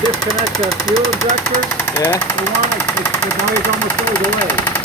disconnect the fuel injectors. Yeah. The one, the battery's almost goes away.